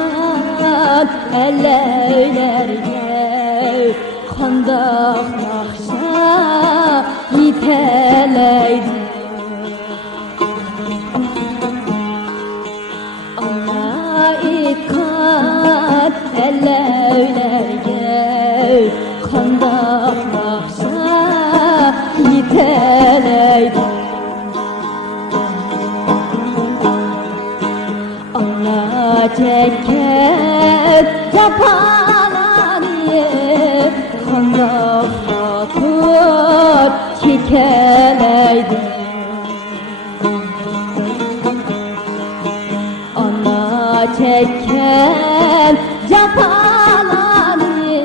Aytkan elleylerge qandaq naqşa yiteleydi. Aytkan elleylerge qandaq naqşa yiteleydi. Çeken japalarını qandaq batır çekeleydi. Ana çeken japalarını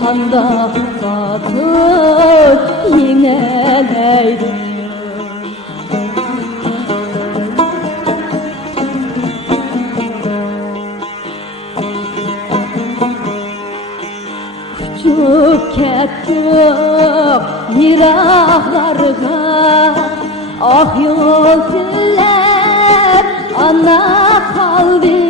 qandaq batır yeneleydi. Uçup kettik yiraqlarga, ah yol tillep ana qaldı.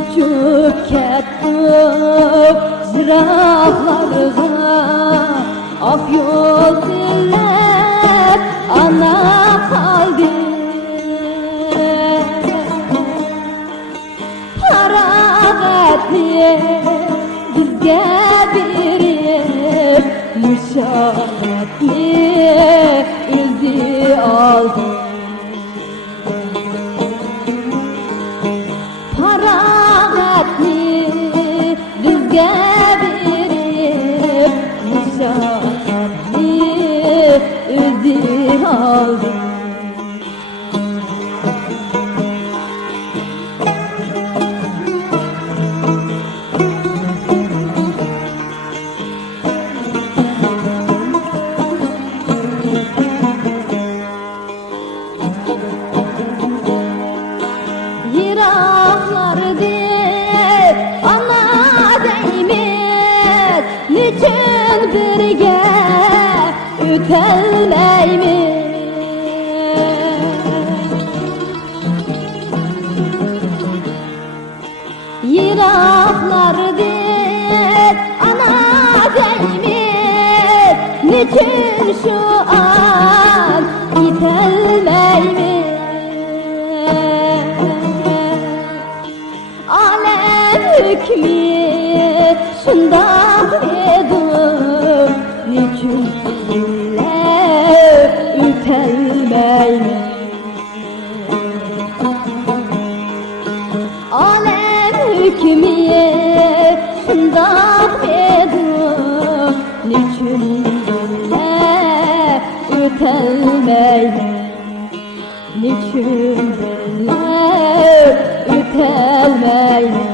Uçup kettik yiraqlarga, ah yol tillep ana qaldı. Bizge berip müşahhatni izi aldı. Paragatni bizge berip müşahhatni izi aldı. Ana deymiz, niçin birge ötelmeymiz? Yiraqlardır, ana deymiz, niçin şu an itelmeymiz? Hükmü şundaq edim, niçin diller ütelmeymiz? Alem hükmü şundaq edim, niçin diller ütelmeymiz? Niçin diller ütelmeymiz?